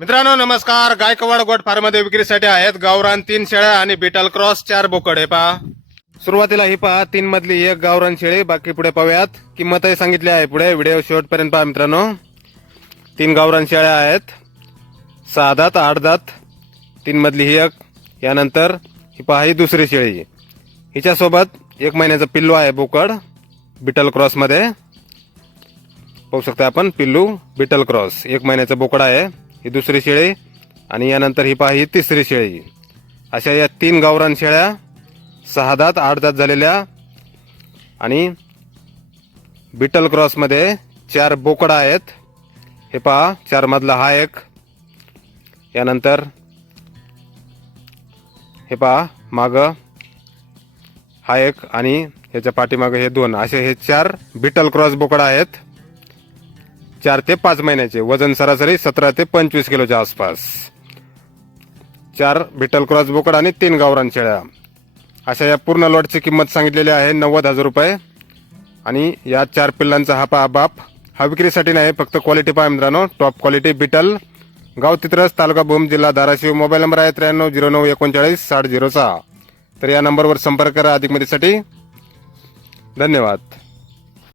मित्रांनो नमस्कार. गायकवाड गोट फार्ममध्ये विक्रीसाठी आहेत गावरान तीन शेळ्या आणि बिटल क्रॉस चार बोकड. हे पहा. सुरुवातीला ही पहा तीन मधली एक गावरान शेळी. बाकी पुढे पाहूयात. किंमतही सांगितली आहे पुढे. व्हिडिओ शेवटपर्यंत पहा मित्रांनो. तीन गावरान शेळ्या आहेत. सहा दात आठ दात. तीन मधली ही एक. यानंतर ही पहा ही दुसरी शेळी. हिच्यासोबत एक महिन्याचं पिल्लू आहे बोकड बिटल क्रॉसमध्ये. पाहू शकता आपण पिल्लू बिटल क्रॉस. एक महिन्याचं बोकड आहे. ही दुसरी शेळी आणि यानंतर ही पहा ही तिसरी शेळी. अशा या तीन गावरान शेळ्या सहा दात आठ दात झालेल्या आणि बिटल क्रॉसमध्ये चार बोकडा आहेत. हे पहा चार मधला हा एक. यानंतर हे पहा माग हा एक आणि ह्याच्या पाठीमागं हे दोन. असे हे चार बिटल क्रॉस बोकडा आहेत. चार ते पाच महिन्याचे. वजन सरासरी सतरा ते पंचवीस किलोच्या आसपास. चार बिटल क्रॉस बोकड आणि तीन गावरान शेळ्या. अशा या पूर्ण लॉटची किंमत सांगितलेली आहे नव्वद हजार रुपये. आणि या चार पिल्लांचा हा पा बाप. हा विक्रीसाठी नाही फक्त क्वालिटी पहा मित्रांनो. टॉप क्वालिटी बिटल गाव तित्रस तालुका भूम जिल्हा धाराशिव. मोबाईल नंबर आहे त्र्याण्णव झिरो नऊ एकोणचाळीस साठ झिरो सहा. तर या नंबरवर संपर्क करा अधिक माहितीसाठी धन्यवाद.